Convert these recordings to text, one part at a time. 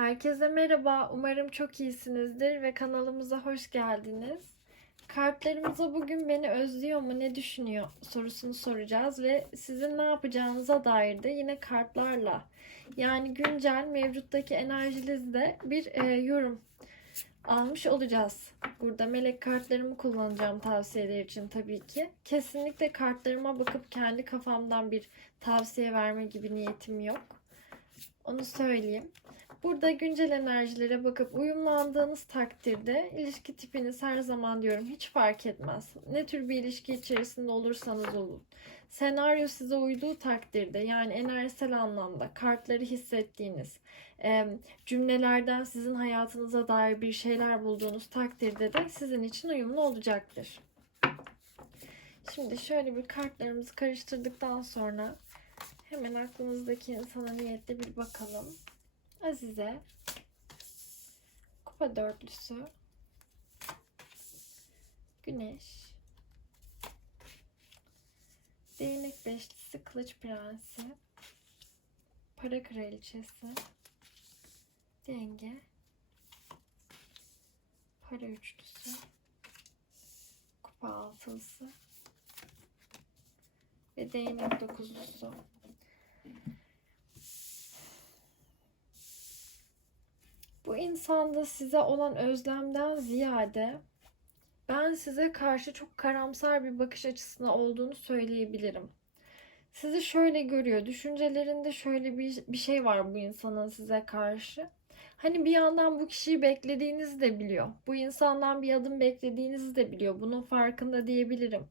Herkese merhaba. Umarım çok iyisinizdir ve kanalımıza hoş geldiniz. Kartlarımıza bugün beni özlüyor mu, ne düşünüyor sorusunu soracağız ve sizin ne yapacağınıza dair de yine kartlarla yani güncel mevcuttaki enerjinizde bir e, yorum almış olacağız. Burada melek kartlarımı kullanacağım tavsiyeler için tabii ki. Kesinlikle kartlarıma bakıp kendi kafamdan bir tavsiye verme gibi niyetim yok. Onu söyleyeyim. Burada güncel enerjilere bakıp uyumlandığınız takdirde ilişki tipiniz her zaman diyorum hiç fark etmez. Ne tür bir ilişki içerisinde olursanız olun. Senaryo size uyduğu takdirde yani enerjisel anlamda kartları hissettiğiniz cümlelerden sizin hayatınıza dair bir şeyler bulduğunuz takdirde de sizin için uyumlu olacaktır. Şimdi şöyle bir kartlarımızı karıştırdıktan sonra hemen aklınızdaki insana niyetle bir bakalım. Azize, kupa dörtlüsü, güneş, değnek beşlisi, kılıç prensi, para kraliçesi, denge, para üçlüsü, kupa altılısı ve değnek dokuzlusu. Bu insanda size olan özlemden ziyade ben size karşı çok karamsar bir bakış açısına olduğunu söyleyebilirim. Sizi şöyle görüyor. Düşüncelerinde şöyle bir, bir şey var bu insanın size karşı. Hani bir yandan bu kişiyi beklediğinizi de biliyor. Bu insandan bir adım beklediğinizi de biliyor. Bunun farkında diyebilirim.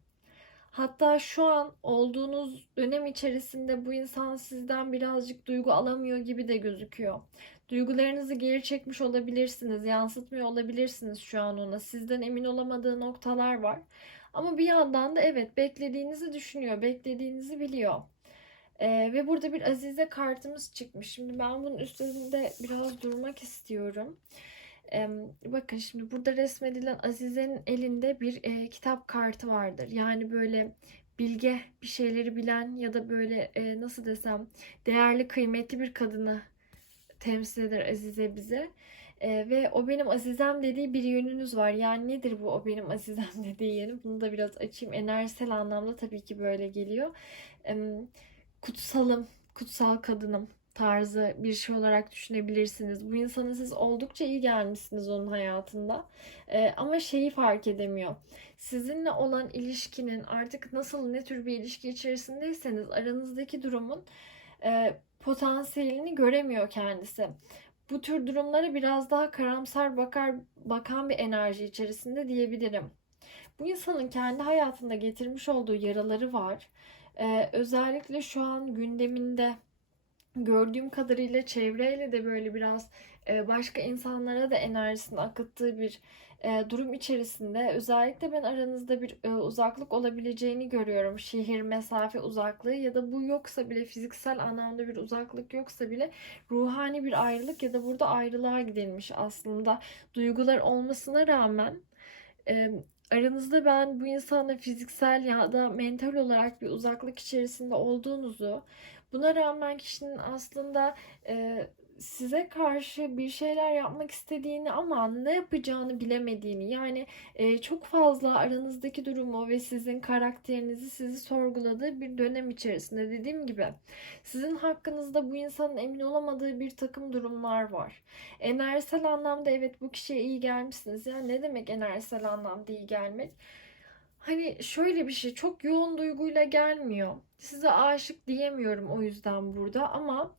Hatta şu an olduğunuz dönem içerisinde bu insan sizden birazcık duygu alamıyor gibi de gözüküyor. Duygularınızı geri çekmiş olabilirsiniz, yansıtmıyor olabilirsiniz şu an ona. Sizden emin olamadığı noktalar var. Ama bir yandan da evet beklediğinizi düşünüyor, beklediğinizi biliyor. Ee, ve burada bir Azize kartımız çıkmış. Şimdi ben bunun üstünde biraz durmak istiyorum. Ee, bakın şimdi burada resmedilen Azize'nin elinde bir e, kitap kartı vardır. Yani böyle bilge bir şeyleri bilen ya da böyle e, nasıl desem değerli kıymetli bir kadını temsil eder Azize bize. Ee, ve o benim Azizem dediği bir yönünüz var. Yani nedir bu o benim Azizem dediği yönü? Bunu da biraz açayım. Enerjisel anlamda tabii ki böyle geliyor. Ee, kutsalım, kutsal kadınım tarzı bir şey olarak düşünebilirsiniz. Bu insana siz oldukça iyi gelmişsiniz onun hayatında. Ee, ama şeyi fark edemiyor. Sizinle olan ilişkinin artık nasıl ne tür bir ilişki içerisindeyseniz aranızdaki durumun e, potansiyelini göremiyor kendisi. Bu tür durumlara biraz daha karamsar bakar bakan bir enerji içerisinde diyebilirim. Bu insanın kendi hayatında getirmiş olduğu yaraları var. Ee, özellikle şu an gündeminde gördüğüm kadarıyla çevreyle de böyle biraz e, başka insanlara da enerjisini akıttığı bir durum içerisinde özellikle ben aranızda bir e, uzaklık olabileceğini görüyorum. Şehir, mesafe uzaklığı ya da bu yoksa bile fiziksel anlamda bir uzaklık yoksa bile ruhani bir ayrılık ya da burada ayrılığa gidilmiş aslında. Duygular olmasına rağmen aranızda ben bu insanla fiziksel ya da mental olarak bir uzaklık içerisinde olduğunuzu buna rağmen kişinin aslında size karşı bir şeyler yapmak istediğini ama ne yapacağını bilemediğini yani e, çok fazla aranızdaki durumu ve sizin karakterinizi sizi sorguladığı bir dönem içerisinde dediğim gibi sizin hakkınızda bu insanın emin olamadığı bir takım durumlar var. Enerjisel anlamda evet bu kişiye iyi gelmişsiniz. Yani ne demek enerjisel anlamda iyi gelmek? Hani şöyle bir şey çok yoğun duyguyla gelmiyor. Size aşık diyemiyorum o yüzden burada ama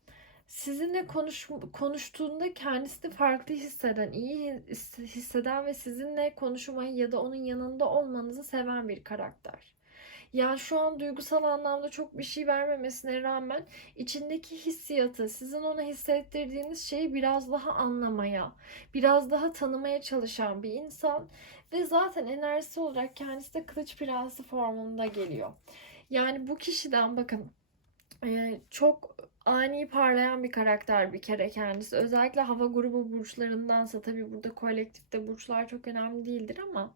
sizinle konuş, konuştuğunda kendisini farklı hisseden, iyi hisseden ve sizinle konuşmayı ya da onun yanında olmanızı seven bir karakter. Yani şu an duygusal anlamda çok bir şey vermemesine rağmen içindeki hissiyatı, sizin ona hissettirdiğiniz şeyi biraz daha anlamaya, biraz daha tanımaya çalışan bir insan ve zaten enerjisi olarak kendisi de kılıç prensi formunda geliyor. Yani bu kişiden bakın çok ani parlayan bir karakter bir kere kendisi. Özellikle hava grubu burçlarındansa tabii burada kolektifte burçlar çok önemli değildir ama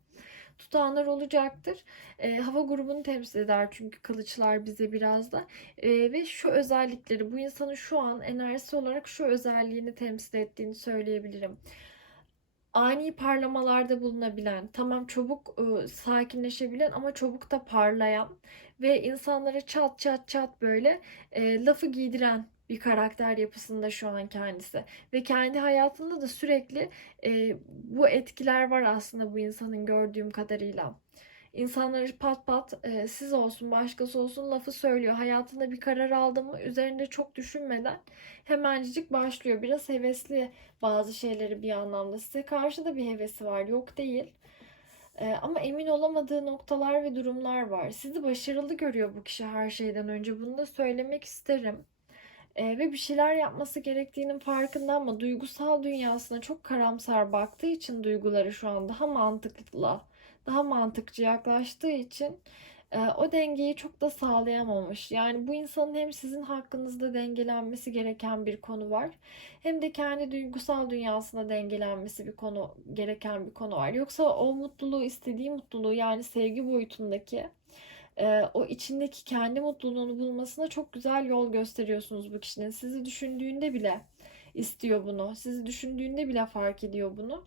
tutanlar olacaktır. E, hava grubunu temsil eder çünkü kılıçlar bize biraz da. E, ve şu özellikleri bu insanın şu an enerjisi olarak şu özelliğini temsil ettiğini söyleyebilirim. Ani parlamalarda bulunabilen, tamam çabuk e, sakinleşebilen ama çabuk da parlayan ve insanlara çat çat çat böyle e, lafı giydiren bir karakter yapısında şu an kendisi. Ve kendi hayatında da sürekli e, bu etkiler var aslında bu insanın gördüğüm kadarıyla. İnsanları pat pat e, siz olsun başkası olsun lafı söylüyor. Hayatında bir karar aldı mı üzerinde çok düşünmeden hemencik başlıyor. Biraz hevesli bazı şeyleri bir anlamda. Size karşı da bir hevesi var yok değil. E, ama emin olamadığı noktalar ve durumlar var. Sizi başarılı görüyor bu kişi her şeyden önce. Bunu da söylemek isterim. E, ve bir şeyler yapması gerektiğinin farkında ama duygusal dünyasına çok karamsar baktığı için duyguları şu an daha mantıklı, daha mantıkçı yaklaştığı için e, o dengeyi çok da sağlayamamış. Yani bu insanın hem sizin hakkınızda dengelenmesi gereken bir konu var, hem de kendi duygusal dünyasında dengelenmesi bir konu gereken bir konu var. Yoksa o mutluluğu istediği mutluluğu yani sevgi boyutundaki e, o içindeki kendi mutluluğunu bulmasına çok güzel yol gösteriyorsunuz bu kişinin. Sizi düşündüğünde bile istiyor bunu. Sizi düşündüğünde bile fark ediyor bunu.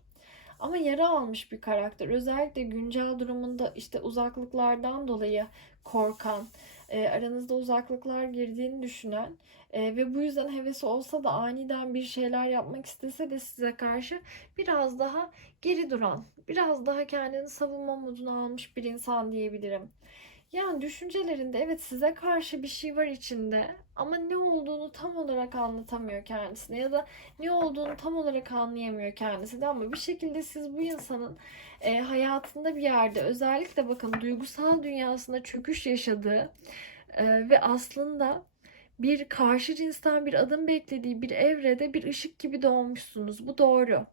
Ama yara almış bir karakter. Özellikle güncel durumunda işte uzaklıklardan dolayı korkan, e, aranızda uzaklıklar girdiğini düşünen e, ve bu yüzden hevesi olsa da aniden bir şeyler yapmak istese de size karşı biraz daha geri duran, biraz daha kendini savunma moduna almış bir insan diyebilirim. Yani düşüncelerinde evet size karşı bir şey var içinde ama ne olduğunu tam olarak anlatamıyor kendisine ya da ne olduğunu tam olarak anlayamıyor kendisi ama bir şekilde siz bu insanın e, hayatında bir yerde özellikle bakın duygusal dünyasında çöküş yaşadığı e, ve aslında bir karşı cinsten bir adım beklediği bir evrede bir ışık gibi doğmuşsunuz. Bu doğru.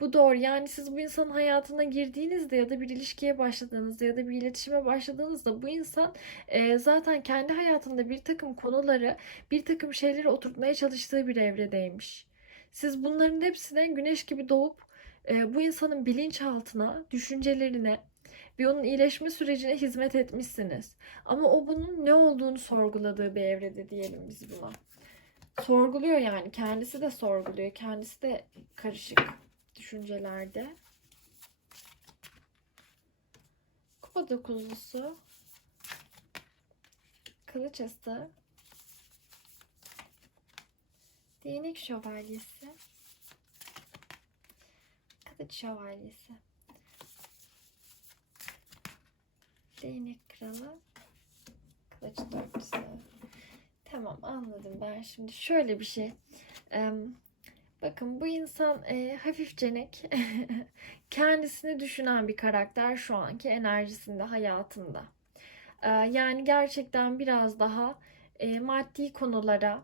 Bu doğru. Yani siz bu insanın hayatına girdiğinizde ya da bir ilişkiye başladığınızda ya da bir iletişime başladığınızda bu insan e, zaten kendi hayatında bir takım konuları, bir takım şeyleri oturtmaya çalıştığı bir evredeymiş. Siz bunların hepsine güneş gibi doğup e, bu insanın bilinçaltına, düşüncelerine ve onun iyileşme sürecine hizmet etmişsiniz. Ama o bunun ne olduğunu sorguladığı bir evrede diyelim biz buna. Sorguluyor yani. Kendisi de sorguluyor. Kendisi de karışık düşüncelerde. Kupa dokuzlusu. Kılıç ası. Değnek şövalyesi. Kılıç şövalyesi. Değnek kralı. Kılıç dörtlüsü. Tamam anladım ben şimdi. Şöyle bir şey. Bakın bu insan e, hafifcenek, kendisini düşünen bir karakter şu anki enerjisinde, hayatında. E, yani gerçekten biraz daha e, maddi konulara,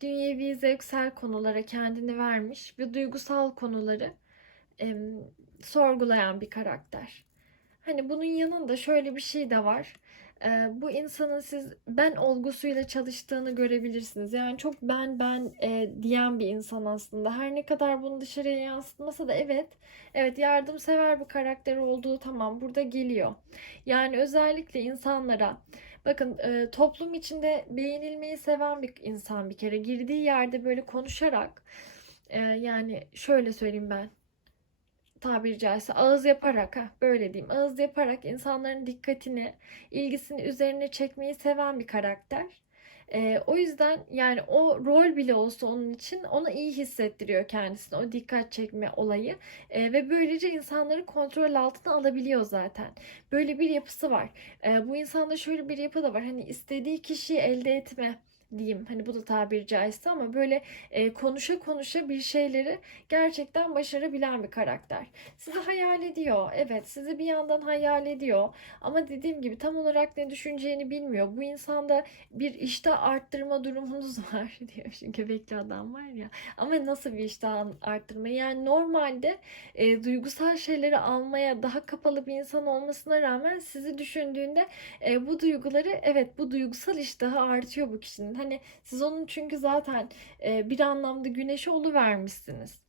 dünyevi zevksel konulara kendini vermiş ve duygusal konuları e, sorgulayan bir karakter. Hani bunun yanında şöyle bir şey de var bu insanın siz ben olgusuyla çalıştığını görebilirsiniz. Yani çok ben ben e, diyen bir insan aslında. Her ne kadar bunu dışarıya yansıtmasa da evet, evet yardımsever bir karakter olduğu tamam burada geliyor. Yani özellikle insanlara bakın e, toplum içinde beğenilmeyi seven bir insan bir kere girdiği yerde böyle konuşarak e, yani şöyle söyleyeyim ben tabiri caizse ağız yaparak ha böyle diyeyim ağız yaparak insanların dikkatini ilgisini üzerine çekmeyi seven bir karakter. Ee, o yüzden yani o rol bile olsa onun için ona iyi hissettiriyor kendisini o dikkat çekme olayı ee, ve böylece insanları kontrol altına alabiliyor zaten. Böyle bir yapısı var. Ee, bu insanda şöyle bir yapı da var hani istediği kişiyi elde etme diyeyim. Hani bu da tabiri caizse ama böyle e, konuşa konuşa bir şeyleri gerçekten başarabilen bir karakter. Sizi hayal ediyor. Evet sizi bir yandan hayal ediyor. Ama dediğim gibi tam olarak ne düşüneceğini bilmiyor. Bu insanda bir iştah arttırma durumunuz var diyor. Şu göbekli adam var ya. Ama nasıl bir iştah arttırma? Yani normalde e, duygusal şeyleri almaya daha kapalı bir insan olmasına rağmen sizi düşündüğünde e, bu duyguları evet bu duygusal iştahı artıyor bu kişinin. Hani siz onun çünkü zaten e, bir anlamda güneşi vermişsiniz.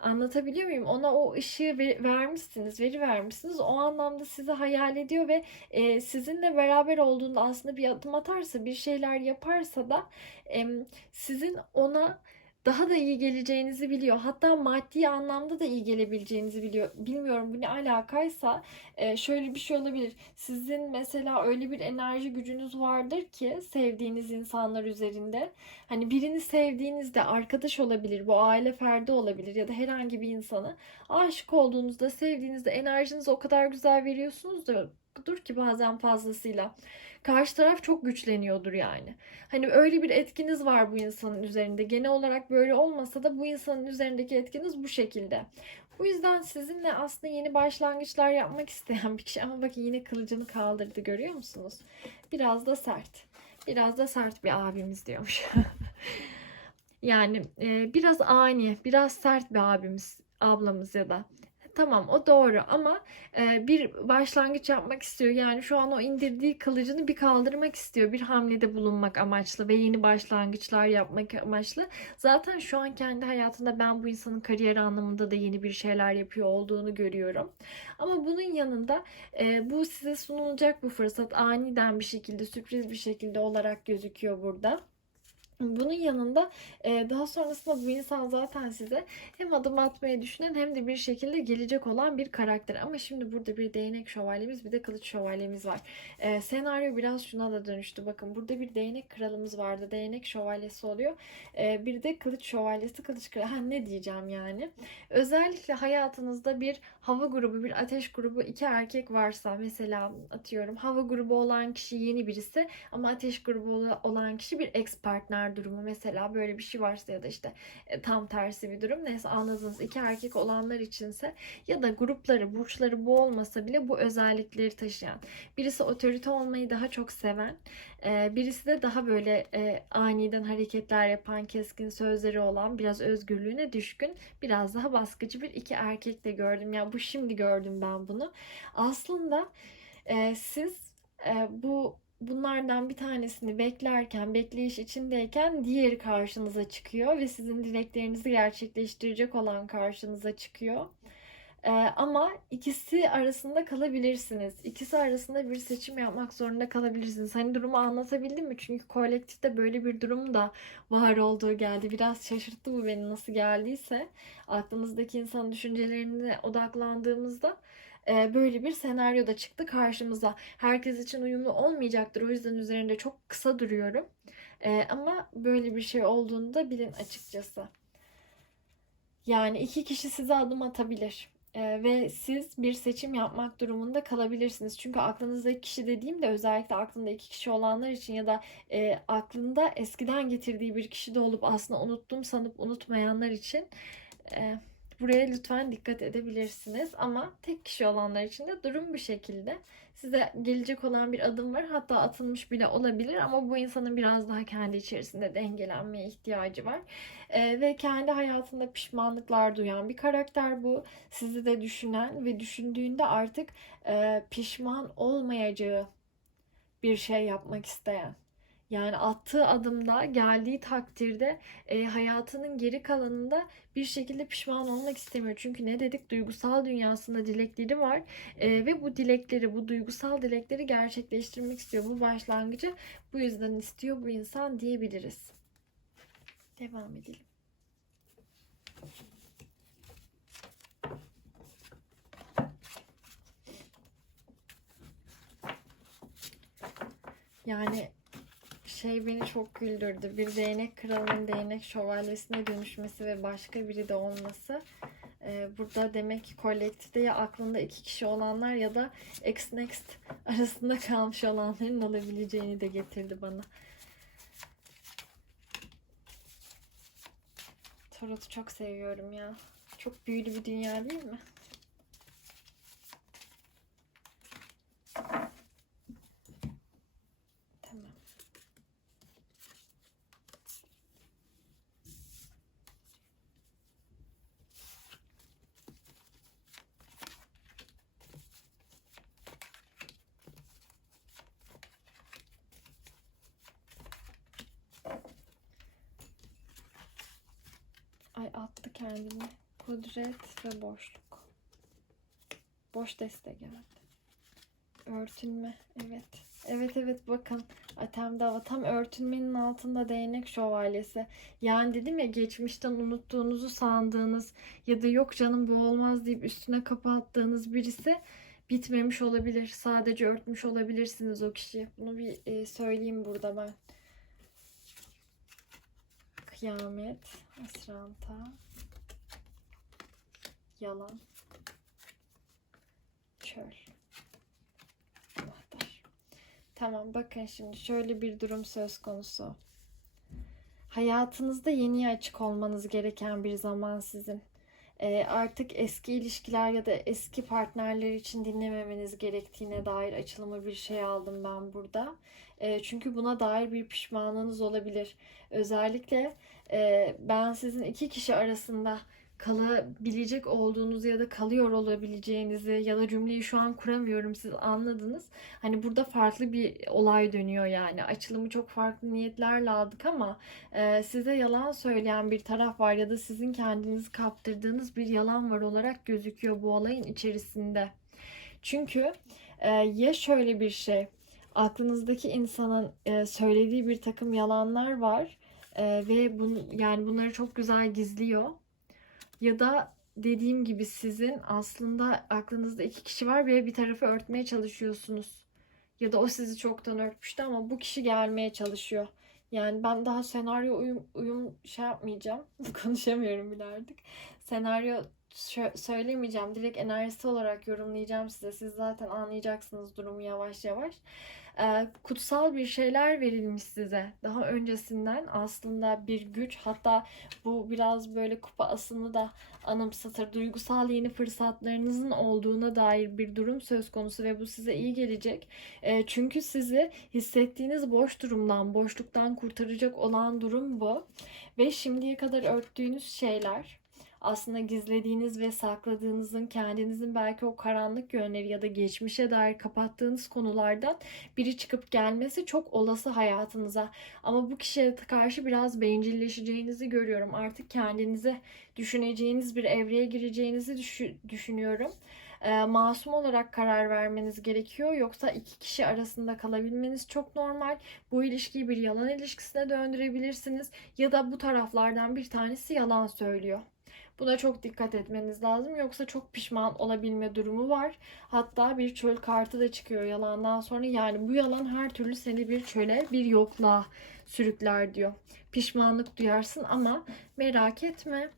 Anlatabiliyor muyum? Ona o ışığı ver- vermişsiniz, veri vermişsiniz. O anlamda sizi hayal ediyor ve e, sizinle beraber olduğunda aslında bir adım atarsa, bir şeyler yaparsa da em, sizin ona daha da iyi geleceğinizi biliyor. Hatta maddi anlamda da iyi gelebileceğinizi biliyor. Bilmiyorum bu ne alakaysa e, şöyle bir şey olabilir. Sizin mesela öyle bir enerji gücünüz vardır ki sevdiğiniz insanlar üzerinde. Hani birini sevdiğinizde arkadaş olabilir, bu aile ferdi olabilir ya da herhangi bir insanı aşık olduğunuzda, sevdiğinizde enerjinizi o kadar güzel veriyorsunuzdur dur ki bazen fazlasıyla. Karşı taraf çok güçleniyordur yani. Hani öyle bir etkiniz var bu insanın üzerinde. Genel olarak böyle olmasa da bu insanın üzerindeki etkiniz bu şekilde. Bu yüzden sizinle aslında yeni başlangıçlar yapmak isteyen bir kişi ama bakın yine kılıcını kaldırdı görüyor musunuz? Biraz da sert. Biraz da sert bir abimiz diyormuş. Yani e, biraz ani, biraz sert bir abimiz, ablamız ya da. Tamam o doğru ama e, bir başlangıç yapmak istiyor. Yani şu an o indirdiği kılıcını bir kaldırmak istiyor. Bir hamlede bulunmak amaçlı ve yeni başlangıçlar yapmak amaçlı. Zaten şu an kendi hayatında ben bu insanın kariyer anlamında da yeni bir şeyler yapıyor olduğunu görüyorum. Ama bunun yanında e, bu size sunulacak bu fırsat aniden bir şekilde, sürpriz bir şekilde olarak gözüküyor burada. Bunun yanında e, daha sonrasında bu insan zaten size hem adım atmayı düşünen hem de bir şekilde gelecek olan bir karakter. Ama şimdi burada bir değnek şövalyemiz bir de kılıç şövalyemiz var. E, senaryo biraz şuna da dönüştü. Bakın burada bir değnek kralımız vardı. Değnek şövalyesi oluyor. E, bir de kılıç şövalyesi, kılıç kralı. Ha, ne diyeceğim yani. Özellikle hayatınızda bir hava grubu, bir ateş grubu, iki erkek varsa mesela atıyorum hava grubu olan kişi yeni birisi ama ateş grubu olan kişi bir ex partner durumu. Mesela böyle bir şey varsa ya da işte e, tam tersi bir durum. Neyse anladınız. İki erkek olanlar içinse ya da grupları burçları bu olmasa bile bu özellikleri taşıyan birisi otorite olmayı daha çok seven e, birisi de daha böyle e, aniden hareketler yapan keskin sözleri olan biraz özgürlüğüne düşkün biraz daha baskıcı bir iki erkek de gördüm. Ya bu şimdi gördüm ben bunu aslında e, siz e, bu bunlardan bir tanesini beklerken, bekleyiş içindeyken diğeri karşınıza çıkıyor ve sizin dileklerinizi gerçekleştirecek olan karşınıza çıkıyor. Ee, ama ikisi arasında kalabilirsiniz. İkisi arasında bir seçim yapmak zorunda kalabilirsiniz. Hani durumu anlatabildim mi? Çünkü kolektifte böyle bir durum da var olduğu geldi. Biraz şaşırttı bu beni nasıl geldiyse. Aklınızdaki insanın düşüncelerine odaklandığımızda böyle bir senaryo da çıktı karşımıza. Herkes için uyumlu olmayacaktır. O yüzden üzerinde çok kısa duruyorum. Ama böyle bir şey olduğunu da bilin açıkçası. Yani iki kişi size adım atabilir. Ve siz bir seçim yapmak durumunda kalabilirsiniz. Çünkü aklınızdaki kişi dediğimde özellikle aklında iki kişi olanlar için ya da e, aklında eskiden getirdiği bir kişi de olup aslında unuttum sanıp unutmayanlar için e, Buraya lütfen dikkat edebilirsiniz. Ama tek kişi olanlar için de durum bir şekilde. Size gelecek olan bir adım var. Hatta atılmış bile olabilir ama bu insanın biraz daha kendi içerisinde dengelenmeye ihtiyacı var. Ee, ve kendi hayatında pişmanlıklar duyan bir karakter bu. Sizi de düşünen ve düşündüğünde artık e, pişman olmayacağı bir şey yapmak isteyen. Yani attığı adımda geldiği takdirde e, hayatının geri kalanında bir şekilde pişman olmak istemiyor. Çünkü ne dedik duygusal dünyasında dilekleri var e, ve bu dilekleri, bu duygusal dilekleri gerçekleştirmek istiyor. Bu başlangıcı bu yüzden istiyor bu insan diyebiliriz. Devam edelim. Yani şey beni çok güldürdü. Bir değnek kralının değnek şövalyesine dönüşmesi ve başka biri de olması. Ee, burada demek ki kolektifte ya aklında iki kişi olanlar ya da ex next arasında kalmış olanların olabileceğini de getirdi bana. Tarot'u çok seviyorum ya. Çok büyülü bir dünya değil mi? Tamam. Kudret ve boşluk. Boş deste geldi. Örtünme. Evet. Evet evet bakın. Atemde hava. Tam örtünmenin altında değnek şövalyesi. Yani dedim ya geçmişten unuttuğunuzu sandığınız ya da yok canım bu olmaz deyip üstüne kapattığınız birisi bitmemiş olabilir. Sadece örtmüş olabilirsiniz o kişiyi. Bunu bir e, söyleyeyim burada ben. Kıyamet, asranta, yalan, çöl, anahtar. Tamam bakın şimdi şöyle bir durum söz konusu. Hayatınızda yeniye açık olmanız gereken bir zaman sizin. Ee, artık eski ilişkiler ya da eski partnerler için dinlememeniz gerektiğine dair açılımı bir şey aldım ben burada. Ee, çünkü buna dair bir pişmanlığınız olabilir. Özellikle e, ben sizin iki kişi arasında kalabilecek olduğunuzu ya da kalıyor olabileceğinizi ya da cümleyi şu an kuramıyorum siz anladınız. Hani burada farklı bir olay dönüyor yani. Açılımı çok farklı niyetlerle aldık ama e, size yalan söyleyen bir taraf var ya da sizin kendinizi kaptırdığınız bir yalan var olarak gözüküyor bu olayın içerisinde. Çünkü e, ya şöyle bir şey aklınızdaki insanın e, söylediği bir takım yalanlar var e, ve bunu yani bunları çok güzel gizliyor. Ya da dediğim gibi sizin aslında aklınızda iki kişi var ve bir tarafı örtmeye çalışıyorsunuz. Ya da o sizi çoktan örtmüştü ama bu kişi gelmeye çalışıyor. Yani ben daha senaryo uyum, uyum şey yapmayacağım. Konuşamıyorum bile artık. Senaryo söylemeyeceğim. Direkt enerjisi olarak yorumlayacağım size. Siz zaten anlayacaksınız durumu yavaş yavaş. Ee, kutsal bir şeyler verilmiş size. Daha öncesinden aslında bir güç hatta bu biraz böyle kupa asını da anımsatır. Duygusal yeni fırsatlarınızın olduğuna dair bir durum söz konusu ve bu size iyi gelecek. Ee, çünkü sizi hissettiğiniz boş durumdan, boşluktan kurtaracak olan durum bu. Ve şimdiye kadar örttüğünüz şeyler aslında gizlediğiniz ve sakladığınızın kendinizin belki o karanlık yönleri ya da geçmişe dair kapattığınız konulardan biri çıkıp gelmesi çok olası hayatınıza. Ama bu kişiye karşı biraz bencilleşeceğinizi görüyorum. Artık kendinizi düşüneceğiniz bir evreye gireceğinizi düşü- düşünüyorum. Ee, masum olarak karar vermeniz gerekiyor. Yoksa iki kişi arasında kalabilmeniz çok normal. Bu ilişkiyi bir yalan ilişkisine döndürebilirsiniz. Ya da bu taraflardan bir tanesi yalan söylüyor. Buna çok dikkat etmeniz lazım. Yoksa çok pişman olabilme durumu var. Hatta bir çöl kartı da çıkıyor yalandan sonra. Yani bu yalan her türlü seni bir çöle, bir yokluğa sürükler diyor. Pişmanlık duyarsın ama merak etme.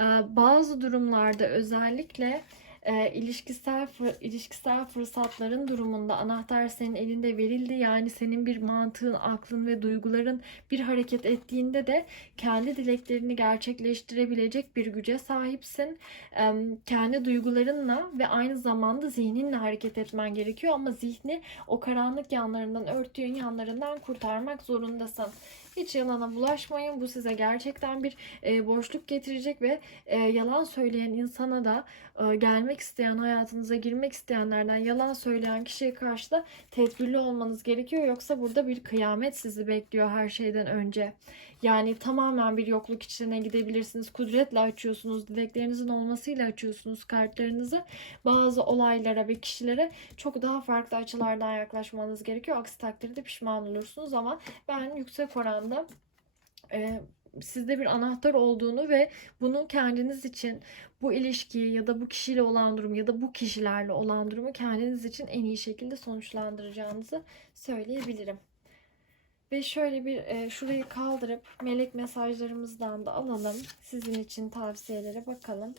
Ee, Bazı durumlarda özellikle e, ilişkisel ilişkisel fırsatların durumunda anahtar senin elinde verildi. Yani senin bir mantığın, aklın ve duyguların bir hareket ettiğinde de kendi dileklerini gerçekleştirebilecek bir güce sahipsin. Em, Kendi duygularınla ve aynı zamanda zihninle hareket etmen gerekiyor ama zihni o karanlık yanlarından, örttüğün yanlarından kurtarmak zorundasın. Hiç yalana bulaşmayın. Bu size gerçekten bir e, boşluk getirecek ve e, yalan söyleyen insana da e, gelmek isteyen, hayatınıza girmek isteyenlerden yalan söyleyen kişiye karşı da tedbirli olmanız gerekiyor. Yoksa burada bir kıyamet sizi bekliyor her şeyden önce. Yani tamamen bir yokluk içine gidebilirsiniz. Kudretle açıyorsunuz. Dileklerinizin olmasıyla açıyorsunuz kartlarınızı. Bazı olaylara ve kişilere çok daha farklı açılardan yaklaşmanız gerekiyor. Aksi takdirde pişman olursunuz ama ben yüksek oranda e, sizde bir anahtar olduğunu ve bunu kendiniz için bu ilişkiyi ya da bu kişiyle olan durum ya da bu kişilerle olan durumu kendiniz için en iyi şekilde sonuçlandıracağınızı söyleyebilirim. Ve şöyle bir e, şurayı kaldırıp melek mesajlarımızdan da alalım. Sizin için tavsiyelere bakalım.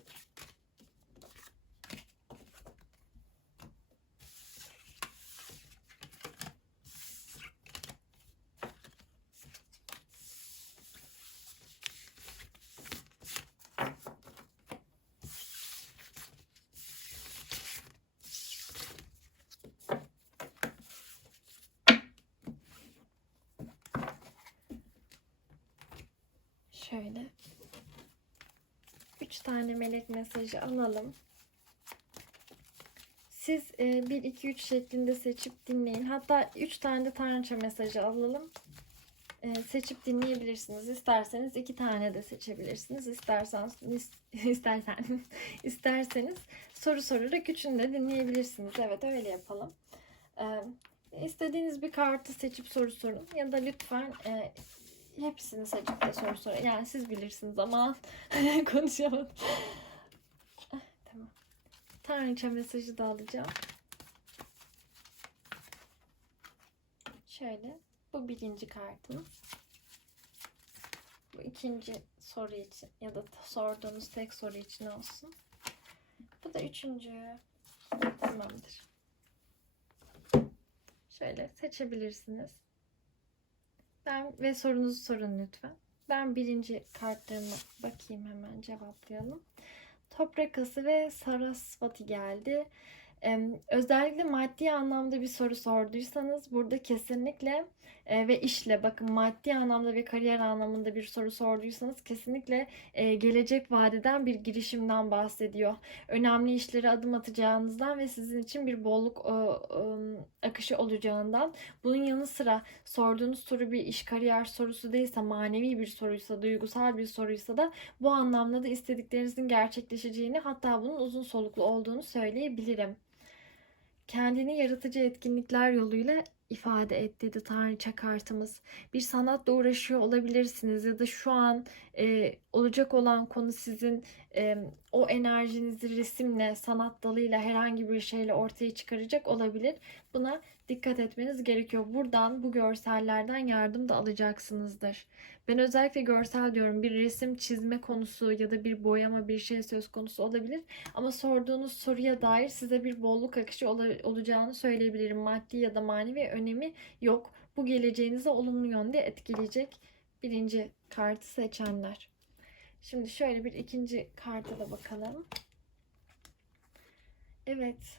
Şöyle. Üç melek mesajı alalım. Siz e, 1, 2, 3 şeklinde seçip dinleyin. Hatta 3 tane de tanrıça mesajı alalım. e, seçip dinleyebilirsiniz. İsterseniz iki tane de seçebilirsiniz. İsterseniz istersen isterseniz soru sorarak üçünü de dinleyebilirsiniz. Evet öyle yapalım. E, istediğiniz bir kartı seçip soru sorun ya da lütfen e, hepsini seçip de soru sorun. Yani siz bilirsiniz ama konuşamadım. Tanrıça mesajı da alacağım. Şöyle. Bu birinci kartımız. Bu ikinci soru için ya da sorduğunuz tek soru için olsun. Bu da üçüncü. Tamamdır. Şöyle seçebilirsiniz. Ben ve sorunuzu sorun lütfen. Ben birinci kartlarıma bakayım hemen cevaplayalım. Toprak ası ve Sarasvati geldi. Özellikle maddi anlamda bir soru sorduysanız burada kesinlikle e, ve işle bakın maddi anlamda ve kariyer anlamında bir soru sorduysanız kesinlikle e, gelecek vadeden bir girişimden bahsediyor. Önemli işlere adım atacağınızdan ve sizin için bir bolluk akışı olacağından. Bunun yanı sıra sorduğunuz soru bir iş kariyer sorusu değilse manevi bir soruysa duygusal bir soruysa da bu anlamda da istediklerinizin gerçekleşeceğini hatta bunun uzun soluklu olduğunu söyleyebilirim kendini yaratıcı etkinlikler yoluyla ifade et dedi Tanrıça kartımız. Bir sanatla uğraşıyor olabilirsiniz ya da şu an e, olacak olan konu sizin e, o enerjinizi resimle, sanat dalıyla herhangi bir şeyle ortaya çıkaracak olabilir. Buna dikkat etmeniz gerekiyor. Buradan bu görsellerden yardım da alacaksınızdır. Ben özellikle görsel diyorum bir resim çizme konusu ya da bir boyama bir şey söz konusu olabilir. Ama sorduğunuz soruya dair size bir bolluk akışı ol- olacağını söyleyebilirim. Maddi ya da manevi önemi yok. Bu geleceğinizi olumlu yönde etkileyecek birinci kartı seçenler. Şimdi şöyle bir ikinci karta da bakalım. Evet.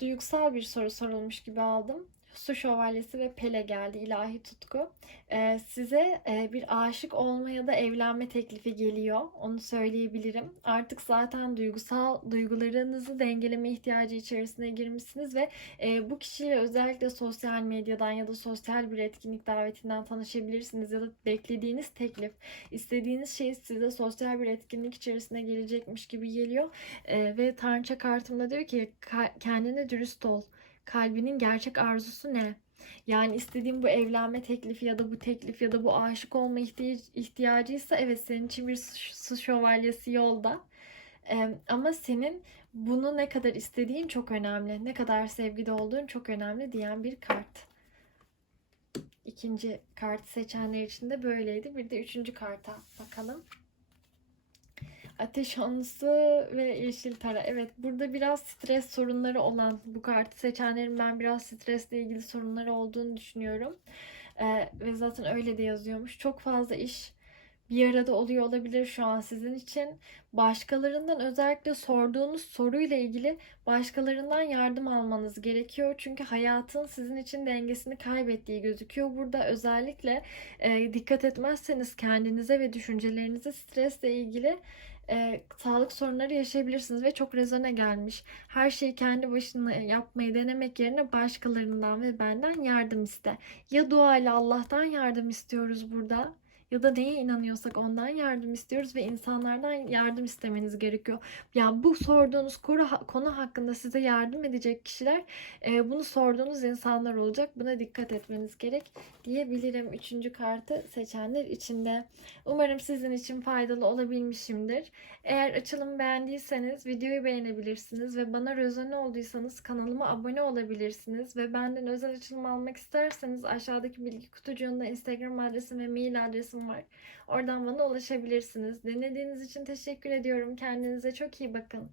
Duygusal bir soru sorulmuş gibi aldım. Su Şövalyesi ve Pele geldi ilahi tutku. Ee, size e, bir aşık olma ya da evlenme teklifi geliyor. Onu söyleyebilirim. Artık zaten duygusal duygularınızı dengeleme ihtiyacı içerisine girmişsiniz ve e, bu kişiyle özellikle sosyal medyadan ya da sosyal bir etkinlik davetinden tanışabilirsiniz ya da beklediğiniz teklif, istediğiniz şey size sosyal bir etkinlik içerisine gelecekmiş gibi geliyor. E, ve Tanrıça kartımda diyor ki kendine dürüst ol kalbinin gerçek arzusu ne? Yani istediğin bu evlenme teklifi ya da bu teklif ya da bu aşık olma ihtiyacıysa evet senin için bir su şövalyesi yolda. Ee, ama senin bunu ne kadar istediğin çok önemli. Ne kadar sevgide olduğun çok önemli diyen bir kart. İkinci kart seçenler için de böyleydi. Bir de üçüncü karta bakalım. Ateş Hanlısı ve Yeşil Tara. Evet burada biraz stres sorunları olan bu kartı seçenlerin ben biraz stresle ilgili sorunları olduğunu düşünüyorum. Ee, ve zaten öyle de yazıyormuş. Çok fazla iş bir arada oluyor olabilir şu an sizin için. Başkalarından özellikle sorduğunuz soruyla ilgili başkalarından yardım almanız gerekiyor. Çünkü hayatın sizin için dengesini kaybettiği gözüküyor. Burada özellikle e, dikkat etmezseniz kendinize ve düşüncelerinize stresle ilgili e, sağlık sorunları yaşayabilirsiniz ve çok rezone gelmiş. Her şeyi kendi başına yapmayı denemek yerine başkalarından ve benden yardım iste. Ya dua ile Allah'tan yardım istiyoruz burada ya da neye inanıyorsak ondan yardım istiyoruz ve insanlardan yardım istemeniz gerekiyor. Yani bu sorduğunuz konu, hakkında size yardım edecek kişiler e, bunu sorduğunuz insanlar olacak. Buna dikkat etmeniz gerek diyebilirim. Üçüncü kartı seçenler içinde. Umarım sizin için faydalı olabilmişimdir. Eğer açılımı beğendiyseniz videoyu beğenebilirsiniz ve bana rezone olduysanız kanalıma abone olabilirsiniz ve benden özel açılım almak isterseniz aşağıdaki bilgi kutucuğunda Instagram adresim ve mail adresim var. Oradan bana ulaşabilirsiniz. Denediğiniz için teşekkür ediyorum. Kendinize çok iyi bakın.